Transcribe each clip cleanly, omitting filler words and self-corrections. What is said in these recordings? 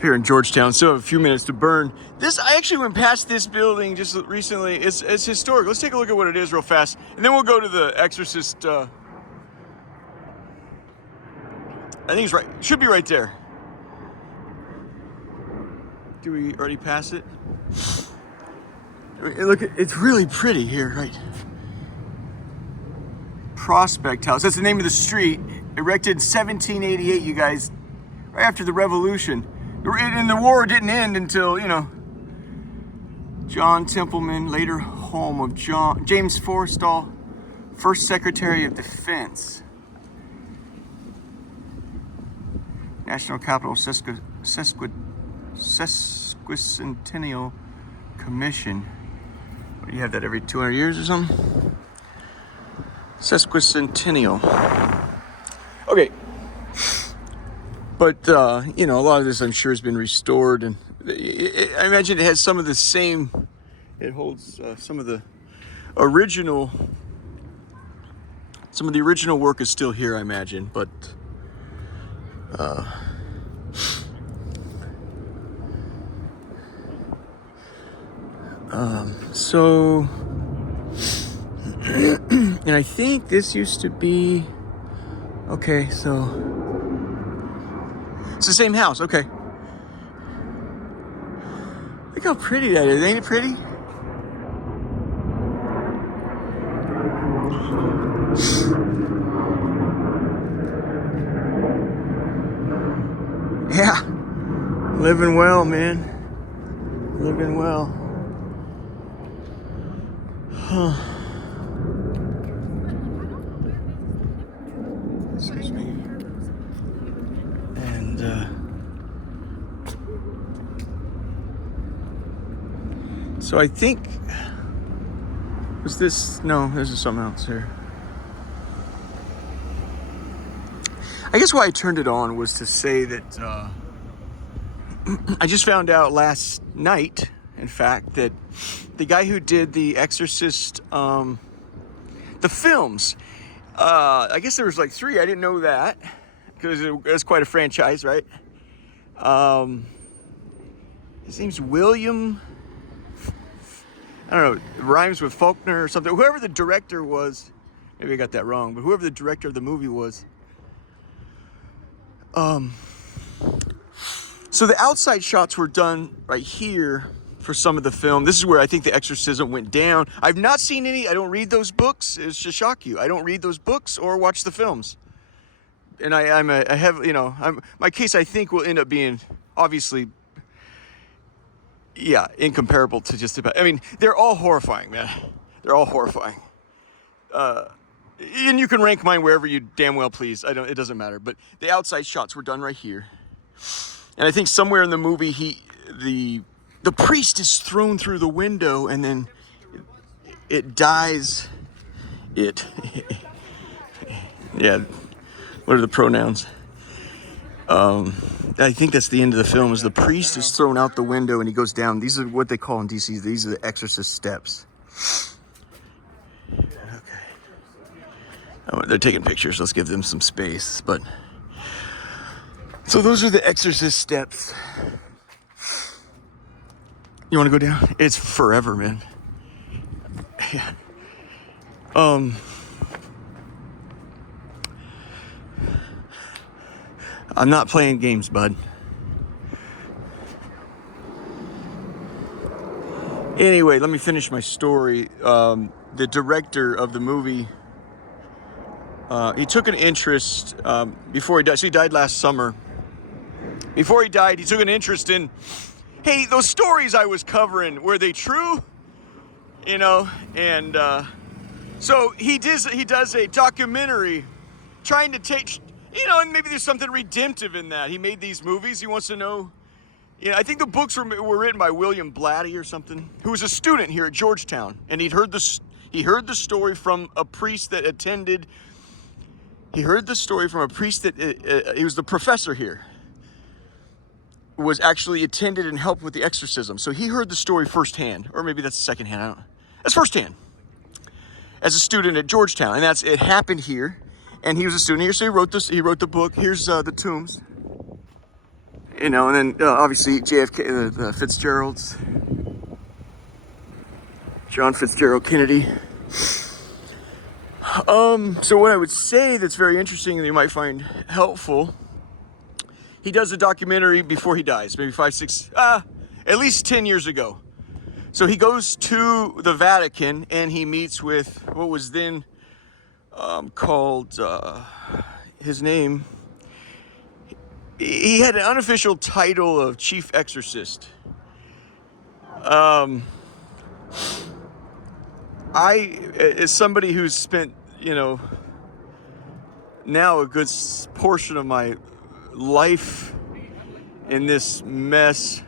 here in Georgetown. Still have a few minutes to burn. I actually went past this building just recently. It's historic. Let's take a look at what it is real fast, and then we'll go to the Exorcist. I think it's right. Should be right there. Do we already pass it? Look, it's really pretty here, right? Prospect House. That's the name of the street. Erected in 1788, you guys, right after the Revolution. And the war didn't end until, John Templeman, later home of James Forrestal, first Secretary of Defense. National Capital Sesquicentennial Commission. What do you have that every 200 years or something? Sesquicentennial. Okay. But, a lot of this I'm sure has been restored, and I imagine it has some of the same, it holds some of the original work is still here, I imagine, but so, and I think this used to be, okay, so it's the same house, okay. Look how pretty that is, ain't it pretty? Yeah, living well, man. Living well. Huh. Excuse me. And so I think, was this, no, this is something else here. I guess why I turned it on was to say that I just found out last night, in fact, that the guy who did The Exorcist, the films, I guess there was like 3. I didn't know that because it's quite a franchise, right? His name's William, I don't know, it rhymes with Faulkner or something. Whoever the director was, maybe I got that wrong, but whoever the director of the movie was. So the outside shots were done right here for some of the film. This is where I think the exorcism went down. I've not seen any. I don't read those books. It should shock you. I don't read those books or watch the films. And my case I think will end up being obviously, yeah, incomparable to just about. I mean, they're all horrifying, man. They're all horrifying. And you can rank mine wherever you damn well please. It doesn't matter. But the outside shots were done right here. And I think somewhere in the movie, the priest is thrown through the window, and then it dies. Yeah. What are the pronouns? I think that's the end of the film. Is the priest is thrown out the window and he goes down. These are what they call in DC. These are the exorcist steps. They're taking pictures. Let's give them some space. But so those are the exorcist steps. You want to go down? It's forever, man. Yeah. I'm not playing games, bud. Anyway, let me finish my story. The director of the movie, he took an interest before he died. So he died last summer. Before he died, he took an interest in, hey, those stories I was covering, were they true? And so he does a documentary trying to take, and maybe there's something redemptive in that. He made these movies. He wants to know, I think the books were written by William Blatty or something, who was a student here at Georgetown. And he heard the story from a priest that attended. He heard the story from a priest that, he was the professor here, was actually attended and helped with the exorcism. So he heard the story firsthand, or maybe that's secondhand, I don't know. That's firsthand, as a student at Georgetown. And it happened here, and he was a student here, so he wrote the book. Here's the tombs. you know, and then obviously JFK, the Fitzgeralds, John Fitzgerald Kennedy. So what I would say that's very interesting and you might find helpful, he does a documentary before he dies, maybe 5, 6, at least 10 years ago. So he goes to the Vatican and he meets with what was then called, his name, he had an unofficial title of chief exorcist. As somebody who's spent, you know, now a good portion of my life in this mess,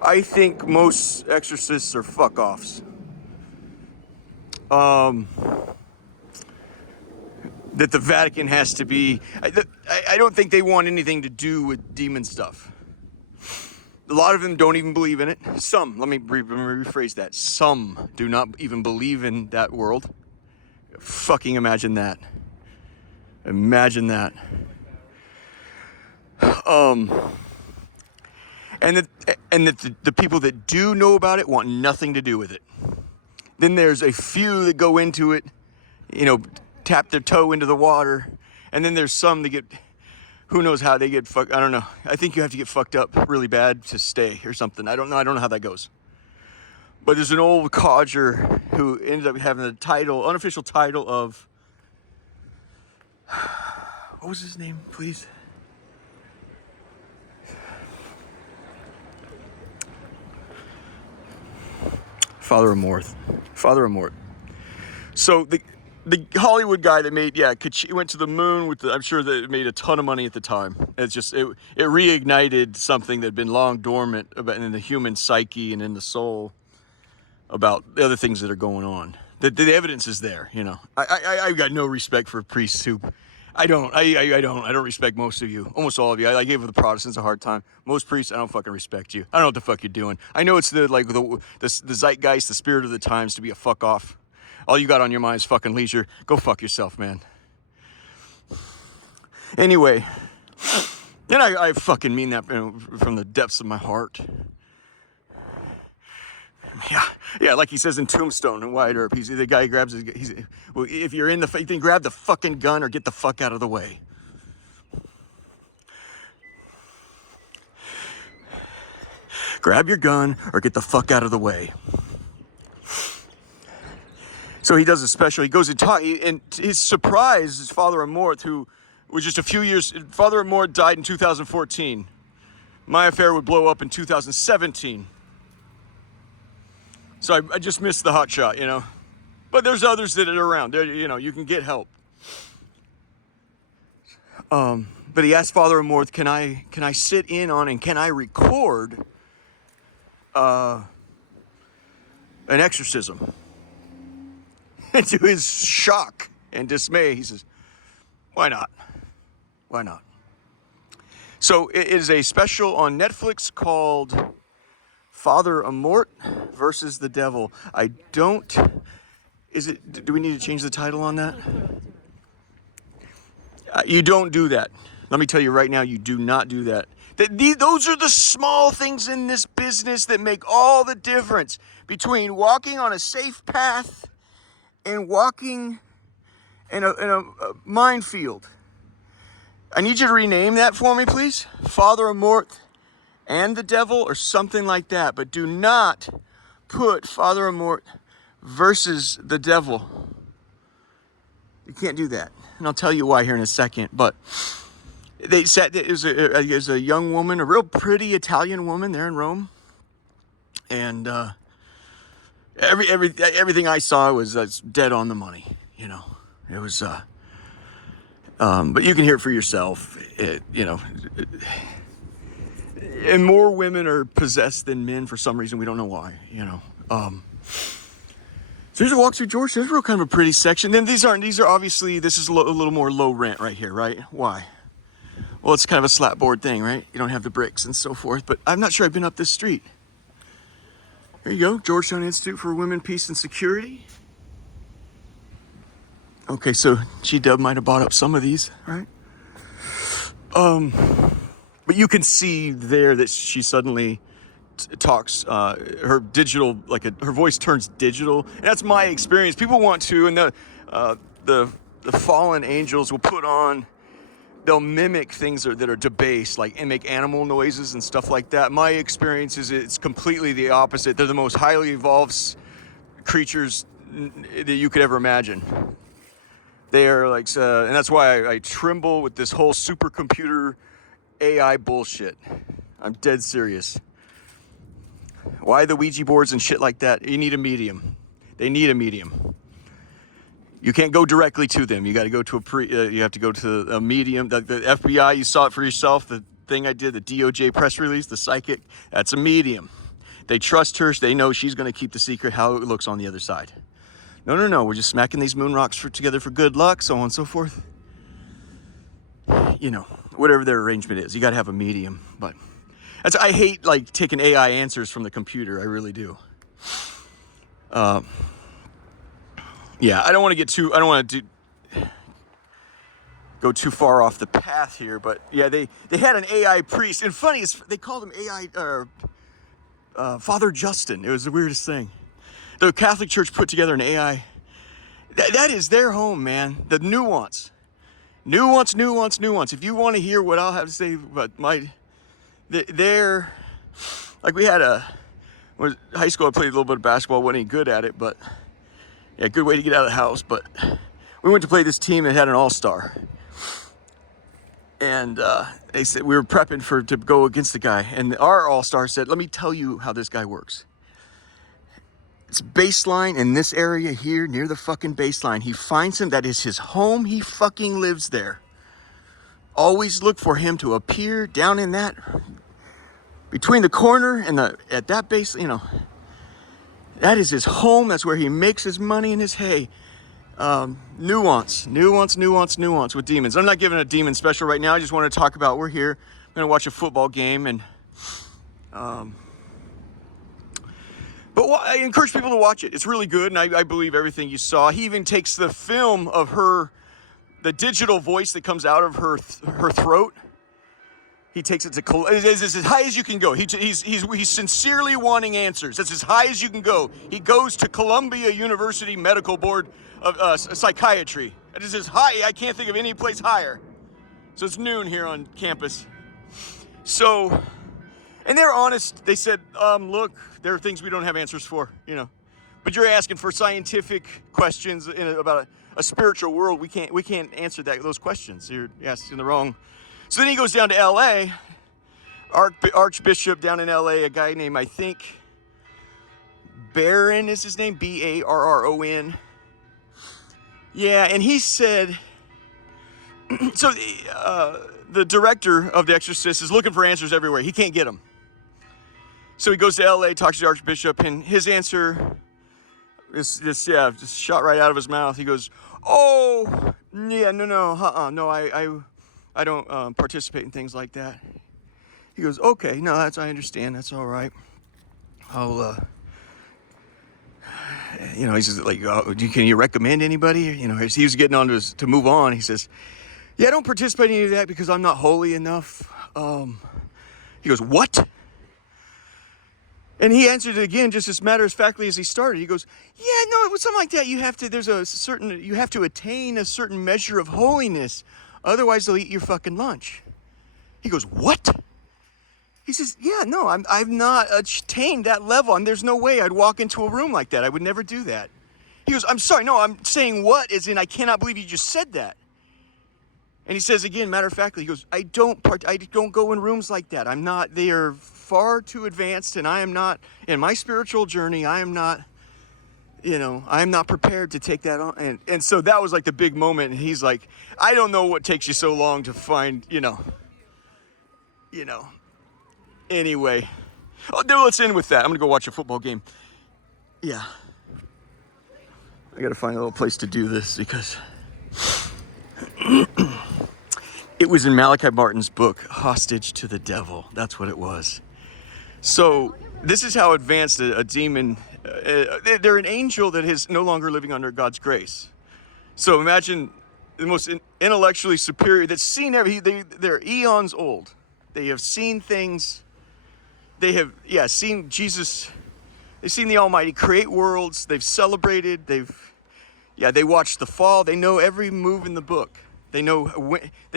I think most exorcists are fuck-offs. That the Vatican has to be... I don't think they want anything to do with demon stuff. A lot of them don't even believe in it. Some, let me rephrase that. Some do not even believe in that world. Fucking imagine that. Imagine that. And that the people that do know about it want nothing to do with it. Then there's a few that go into it, you know, tap their toe into the water, and then there's some that get, who knows how they get fucked. I don't know. I think you have to get fucked up really bad to stay or something. I don't know how that goes. But there's an old codger who ended up having the title, unofficial title of, what was his name, please? Father Amorth. So the Hollywood guy that made, went to the moon with I'm sure that it made a ton of money at the time. It's just, it reignited something that had been long dormant about in the human psyche and in the soul about the other things that are going on. The evidence is there, you know. I've got no respect for priests who, I don't respect most of you, almost all of you. I gave the Protestants a hard time. Most priests, I don't fucking respect you. I don't know what the fuck you're doing. I know it's the zeitgeist, the spirit of the times to be a fuck off. All you got on your mind is fucking leisure. Go fuck yourself, man. Anyway, and I fucking mean that from the depths of my heart. Yeah, like he says in Tombstone and Wyatt Earp. The guy grabs well, if you're in the fight, then grab the fucking gun or get the fuck out of the way. Grab your gun or get the fuck out of the way. So he does a special. He goes and talks, and his surprise is Father Amorth, who was just a few years. Father Amorth died in 2014. My affair would blow up in 2017. So I just missed the hot shot, you know. But there's others that are around. There, you know, you can get help. But he asked Father Amorth, can I sit in on and can I record an exorcism? And to his shock and dismay, he says, why not? Why not? So it is a special on Netflix called Father Amorth versus the Devil. Do we need to change the title on that? You don't do that. Let me tell you right now, you do not do that. Those are the small things in this business that make all the difference between walking on a safe path and walking in a minefield. I need you to rename that for me, please. Father Amorth and the Devil or something like that. But do not put Father Amorth versus the Devil. You can't do that. And I'll tell you why here in a second. But they said it was a young woman, a real pretty Italian woman there in Rome. And everything I saw was dead on the money, you know. It was, but you can hear it for yourself, you know. And more women are possessed than men for some reason. We don't know why, you know. So here's a walk through George. There's real kind of a pretty section. Then these are obviously, this is a little more low rent right here, right? Why? Well, it's kind of a slapboard thing, right? You don't have the bricks and so forth, but I'm not sure I've been up this street. There you go, Georgetown Institute for Women, Peace, and Security. Okay, so G-Dub might have bought up some of these, right? But you can see there that she suddenly talks, her digital, her voice turns digital. And that's my experience. People want to, and the fallen angels will put on, they'll mimic things that are debased, and make animal noises and stuff like that. My experience is it's completely the opposite. They're the most highly evolved creatures that you could ever imagine. They are and that's why I tremble with this whole supercomputer AI bullshit. I'm dead serious. Why the Ouija boards and shit like that? You need a medium. They need a medium. You can't go directly to them. You got to go to you have to go to a medium. The FBI, you saw it for yourself. The thing I did, the DOJ press release, the psychic, that's a medium. They trust her. They know she's going to keep the secret how it looks on the other side. No. We're just smacking these moon rocks together for good luck, so on and so forth. Whatever their arrangement is, you got to have a medium. But I hate taking AI answers from the computer. I really do. Yeah, I don't want to go too far off the path here, but yeah, they had an AI priest, and funny is they called him AI Father Justin. It was the weirdest thing. The Catholic Church put together an AI. That is their home, man. The nuance. If you want to hear what I'll have to say about we had high school, I played a little bit of basketball, wasn't any good at it, but yeah, good way to get out of the house. But we went to play this team that had an all-star. And they said we were prepping to go against the guy. And our all-star said, let me tell you how this guy works. It's baseline in this area here, near the fucking baseline. He finds him. That is his home. He fucking lives there. Always look for him to appear down in that, between the corner and at that base, that is his home. That's where he makes his money and his hay. Nuance with demons. I'm not giving a demon special right now. I just want to talk about, we're here. I'm going to watch a football game, and but I encourage people to watch it. It's really good, and I believe everything you saw. He even takes the film of the digital voice that comes out of her throat. He takes it to it's as high as you can go. He's sincerely wanting answers. That's as high as you can go. He goes to Columbia University Medical Board of Psychiatry. That is as high. I can't think of any place higher. So it's noon here on campus. So, and they're honest. They said, look, there are things we don't have answers for, but you're asking for scientific questions about a spiritual world. We can't answer those questions. You're asking the wrong. So then he goes down to L.A., Archbishop down in L.A., a guy named, I think, Barron is his name, Barron. Yeah, and he said, so the director of The Exorcist is looking for answers everywhere. He can't get them. So he goes to L.A., talks to the Archbishop, and his answer is just shot right out of his mouth. He goes, oh, yeah, no, I don't participate in things like that. He goes, okay, no, I understand. That's all right. I'll, he's just like, can you recommend anybody? He was getting on to move on. He says, yeah, I don't participate in any of that because I'm not holy enough. He goes, what? And he answered it again, just as matter-of-factly as he started. He goes, yeah, no, it was something like that. You have to attain a certain measure of holiness. Otherwise, they'll eat your fucking lunch. He goes, what? He says, yeah, no, I've not attained that level. And there's no way I'd walk into a room like that. I would never do that. He goes, I'm sorry, no, I'm saying what as in I cannot believe you just said that. And he says again, matter-of-factly, he goes, I don't go in rooms like that. They are far too advanced, and I am not, in my spiritual journey, I am not prepared to take that on. And so that was like the big moment. And he's like, I don't know what takes you so long to find, anyway. Oh, let's end with that. I'm going to go watch a football game. Yeah. I got to find a little place to do this because it was in Malachi Martin's book, Hostage to the Devil. That's what it was. So this is how advanced a demon, they're an angel that is no longer living under God's grace. So imagine the most intellectually superior that's seen they're eons old. They have seen things. They have, seen Jesus. They've seen the Almighty create worlds. They've celebrated. They watched the fall. They know every move in the book. They've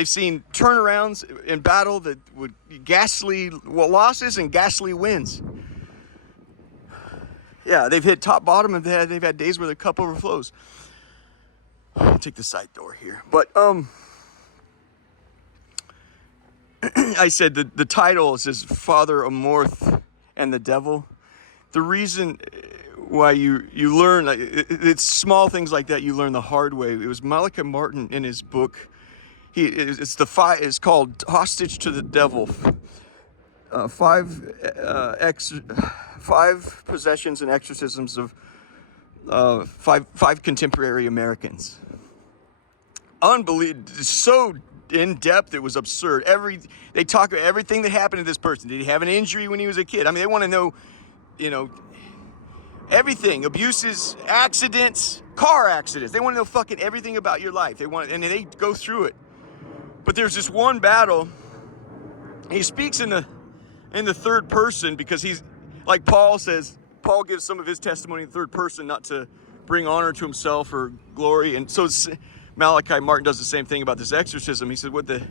seen turnarounds in battle that would ghastly losses and ghastly wins. Yeah, they've hit top bottom, and they've had days where the cup overflows. I'll take the side door here, but I said the title says Father Amorth and the Devil. The reason why you learn, it's small things like that you learn the hard way. It was Malachi Martin in his book. It's called Hostage to the Devil. Five possessions and exorcisms of five contemporary Americans. Unbelievable, so in depth, it was absurd. They talk about everything that happened to this person. Did he have an injury when he was a kid? I mean, they want to know, everything, abuses, accidents, car accidents. They want to know fucking everything about your life. And they go through it. But there's this one battle. He speaks in the third person because he's, like Paul says, Paul gives some of his testimony in the third person, not to bring honor to himself or glory. And so Malachi Martin does the same thing about this exorcism. He said, what the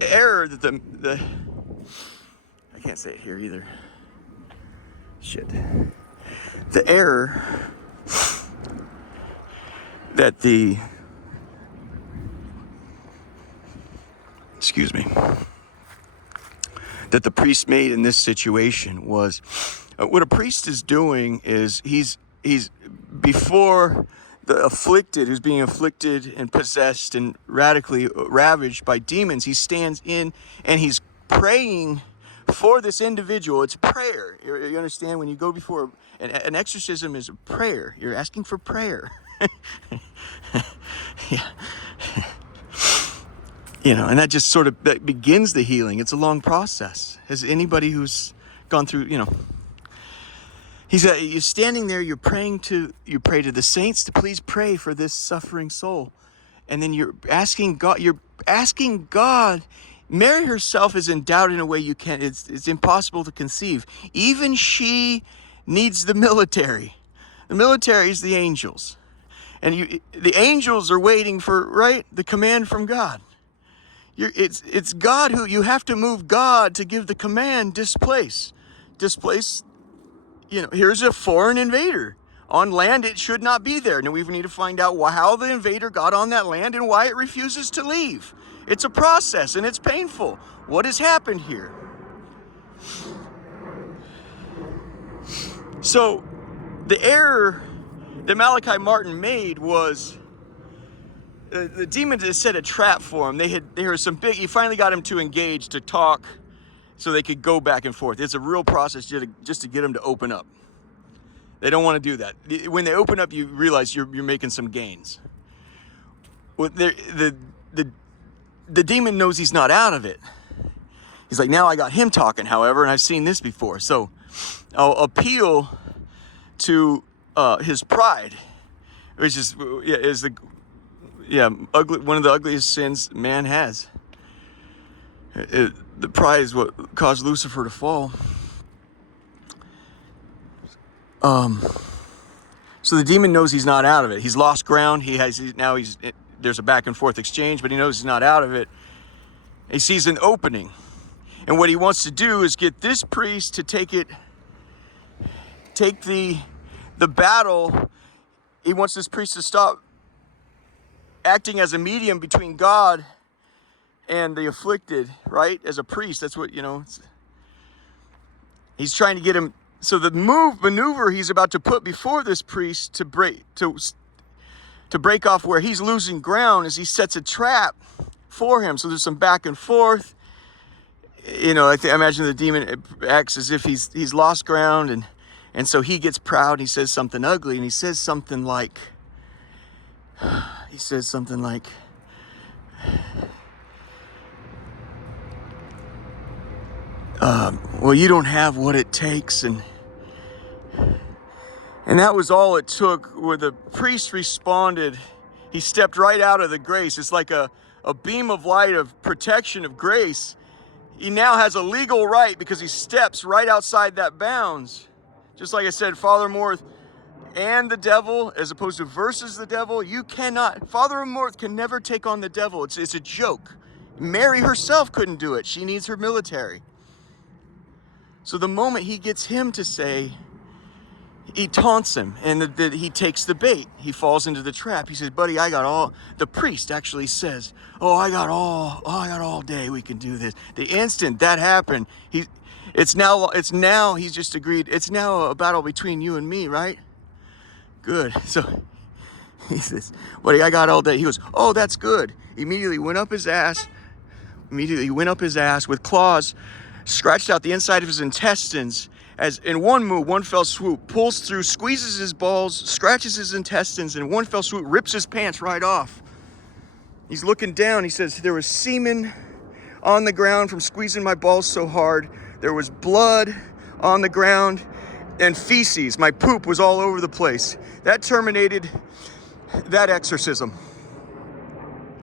error that the I can't say it here either. Shit. The error that that the priest made in this situation was, what a priest is doing is he's before the afflicted, who's being afflicted and possessed and radically ravaged by demons, he stands in and he's praying for this individual. It's prayer. You understand? When you go before an exorcism is a prayer. You're asking for prayer. Yeah. And that just sort of that begins the healing. It's a long process. Has anybody who's gone through, you're standing there, you pray to the saints to please pray for this suffering soul. And then you're asking God, Mary herself is endowed in a way you can't, it's impossible to conceive. Even she needs the military. The military is the angels. And the angels are waiting for, the command from God. It's God who, you have to move God to give the command, displace. Here's a foreign invader. On land, it should not be there. Now we need to find out how the invader got on that land and why it refuses to leave. It's a process and it's painful. What has happened here? So, the error that Malachi Martin made was the demons had set a trap for him. He finally got him to engage, to talk, so they could go back and forth. It's a real process just to get them to open up. They don't want to do that. When they open up, you realize you're making some gains. Well, the demon knows he's not out of it. He's like, now I got him talking, however, and I've seen this before. So I'll appeal to his pride, which is ugly, one of the ugliest sins man has. The pride is what caused Lucifer to fall. So the demon knows he's not out of it. He's lost ground. There's a back and forth exchange, but he knows he's not out of it. He sees an opening. And what he wants to do is get this priest to take the battle. He wants this priest to stop acting as a medium between God and the afflicted, right? As a priest, that's what, he's trying to get him. So the maneuver he's about to put before this priest to break off where he's losing ground is he sets a trap for him. So there's some back and forth. I imagine the demon acts as if he's lost ground, and so he gets proud. He says something ugly, and he says something like, well, you don't have what it takes, and that was all it took. Where the priest responded, he stepped right out of the grace. It's like a beam of light of protection, of grace. he now has a legal right because he steps right outside that bounds. Just like I said, Father Amorth and the devil, as opposed to versus the devil, you cannot. Father Amorth can never take on the devil. It's a joke. Mary herself couldn't do it. She needs her military. So the moment he gets him to say, he taunts him, and he takes the bait. He falls into the trap. He says, buddy, I got all, the priest actually says, I got all day we can do this. The instant that happened, it's now, he's just agreed, it's now a battle between you and me, right? Good. So he says, buddy, I got all day. He goes, oh, that's good. Immediately went up his ass with claws, scratched out the inside of his intestines, as in one move, one fell swoop, pulls through, squeezes his balls, scratches his intestines, and one fell swoop rips his pants right off. He's looking down. He says, there was semen on the ground from squeezing my balls so hard. There was blood on the ground and feces. My poop was all over the place. That terminated that exorcism.